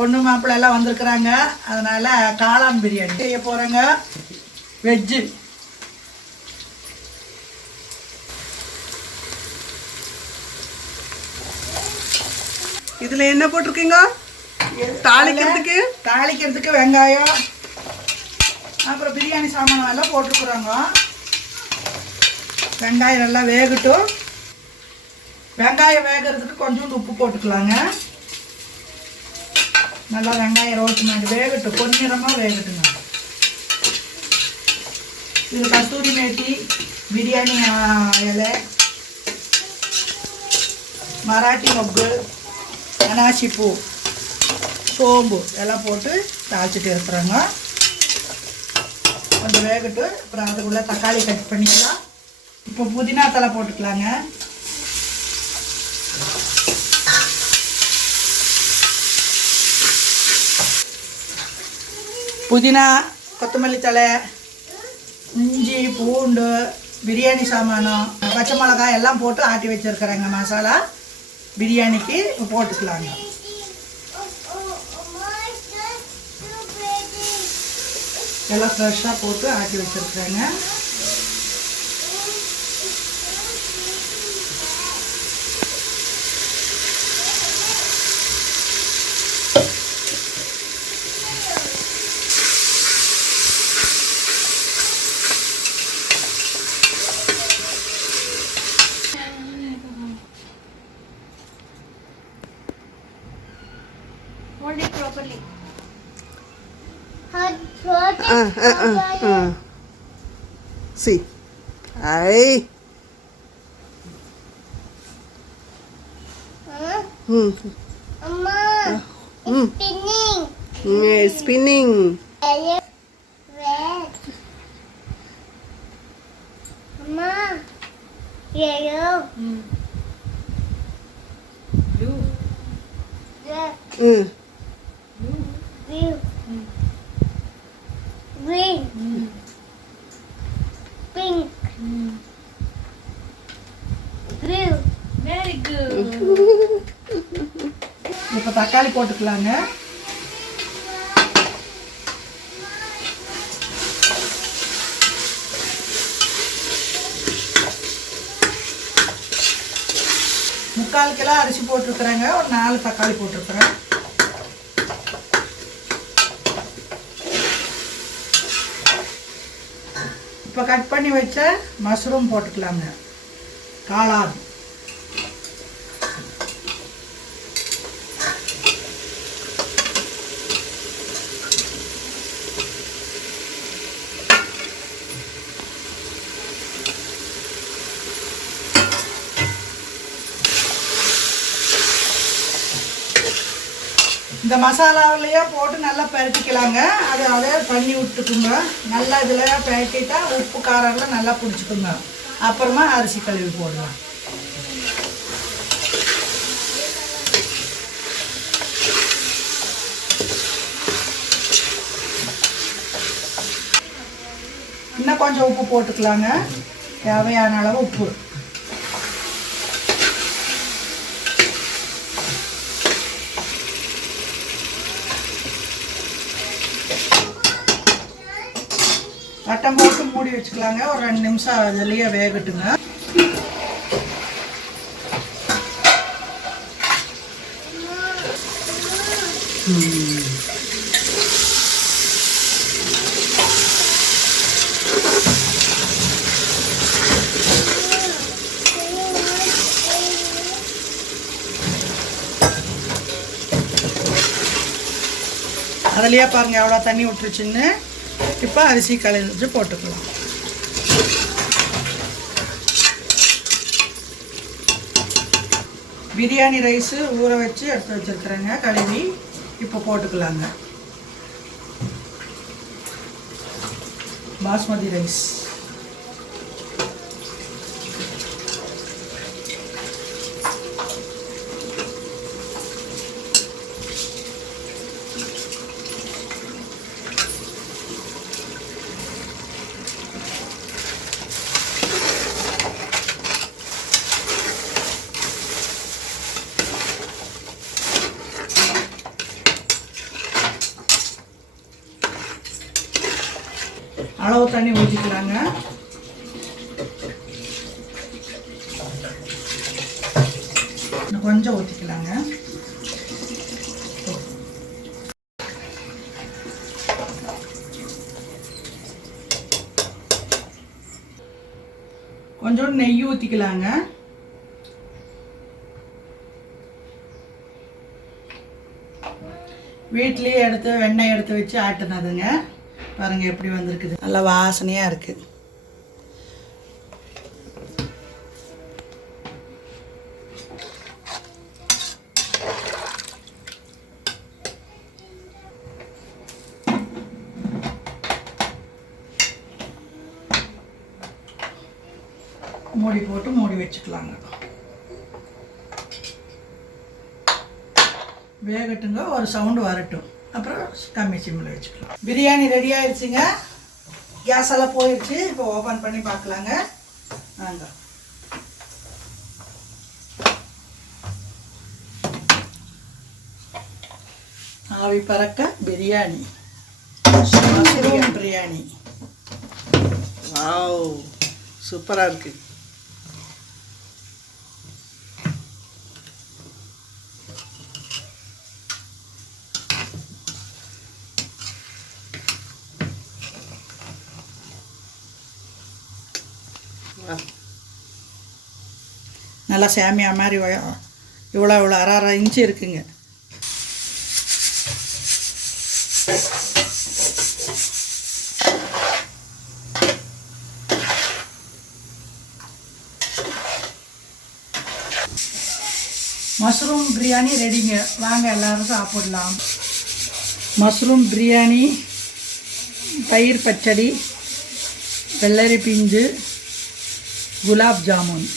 பொண்ணு மாப்பிள்ளை எல்லாம் வந்திருக்கிறாங்க. அதனால் காளான் பிரியாணி செய்ய போகிறேங்க. வெஜ்ஜு. இதில் என்ன போட்டிருக்கீங்க? தாளிக்கிறதுக்கு வெங்காயம், அப்புறம் பிரியாணி சாமான் எல்லாம் போட்டுருக்குறாங்க. வெங்காயம் நல்லா வேகட்டும். வெங்காயம் வேகிறதுக்கு கொஞ்சோண்டு உப்பு போட்டுக்கலாங்க. நல்லா வெங்காயம் ரோட்டு மாதிரி வேகட்டும், பொன்னிறமாக வேகட்டுங்க. இது கஸ்தூரி மேத்தி, பிரியாணி இலை, மராட்டி மொக்கு, அனாசி பூ, சோம்பு எல்லாம் போட்டு தாளிச்சிட்டு இருக்கிறாங்க. கொஞ்சம் வேகட்டு. அப்புறம் அதுக்குள்ளே தக்காளி கட் பண்ணிக்கலாம். இப்போ புதினா தலை போட்டுக்கலாங்க. புதினா, கொத்தமல்லி தலை, இஞ்சி, பூண்டு, பிரியாணி சாமானம், பச்சை மிளகாய் எல்லாம் போட்டு ஆட்டி வச்சுருக்கிறேங்க. மசாலா பிரியாணிக்கு போட்டுக்கலாங்க. எல்லாம் ஃப்ரெஷ்ஷாக போட்டு ஆட்டி வச்சுருக்குறேங்க. Hold it properly. See. Aye. Mama, it's spinning. It's spinning. Red. Mama, yellow. Blue. Red. Mm. Blue. Green. Pink. Blue. Very good. இப்போ தக்காளி போட்டுக்கலாங்க. முக்கால் கிலோ அரிசி போட்டிருக்கிறேங்க. ஒரு 4 தக்காளி போட்டிருக்கிறேன். இப்போ கட் பண்ணி வச்ச மஷ்ரூம் போட்டுக்கலாங்க. காளான். இந்த மசாலாவிலையே போட்டு நல்லா பரட்டிக்கலாங்க. அதே பண்ணி விட்டுக்குங்க. நல்லா இதில் பரட்டிட்டா உப்பு காரம்லாம் நல்லா பிடிச்சிக்குங்க. அப்புறமா அரிசி கழுவி போடலாம். இன்னும் கொஞ்சம் உப்பு போட்டுக்கலாங்க. தேவையான அளவு உப்பு. வட்டம் போட்டு மூடி வச்சுக்கலாங்க. ஒரு 2 நிமிஷம் அதுலேயே வேகட்டுங்க. அதுலேயே பாருங்கள் எவ்வளோ தண்ணி விட்டுருச்சுன்னு. இப்போ அரிசி களைஞ்சி போட்டுக்கலாம். பிரியாணி ரைஸு ஊற வச்சு எடுத்து வச்சுருக்குறேங்க, கழுவி. இப்போ போட்டுக்கலாங்க. பாஸ்மதி ரைஸ். அளவு தண்ணி ஊற்றிக்கலாங்க. இன்னும் கொஞ்சம் ஊற்றிக்கலாங்க. கொஞ்சோண்டு நெய் ஊற்றிக்கலாங்க. வீட்லேயே வெண்ணெய் எடுத்து வச்சு ஆட்டினதுங்க. பாருங்கள் எப்படி வந்திருக்குது, நல்லா வாசனையாக இருக்குது. மூடி போட்டு மூடி வச்சுக்கலாங்க. வேகட்டுங்க, ஒரு சவுண்டு வரட்டும், அப்புறம் கம்மி சிம்மில் வச்சுக்கலாம். பிரியாணி ரெடி ஆயிடுச்சுங்க. கேஸ் எல்லாம் போயிடுச்சு. இப்போ ஓப்பன் பண்ணி பார்க்கலாங்க. வாங்க. ஆவி பறக்க பிரியாணி, மஷ்ரூம் பிரியாணி. வாவ், சூப்பராக இருக்கு. நல்லா சேமியா மாதிரி இவ்வளோ அரை இன்ச்சு இருக்குங்க. மஷ்ரூம் பிரியாணி ரெடிங்க. வாங்க எல்லாரும் சாப்பிடலாம். மஷ்ரூம் பிரியாணி, தயிர் பச்சடி, வெள்ளரி பிஞ்சு, குலாப் ஜாமுன்.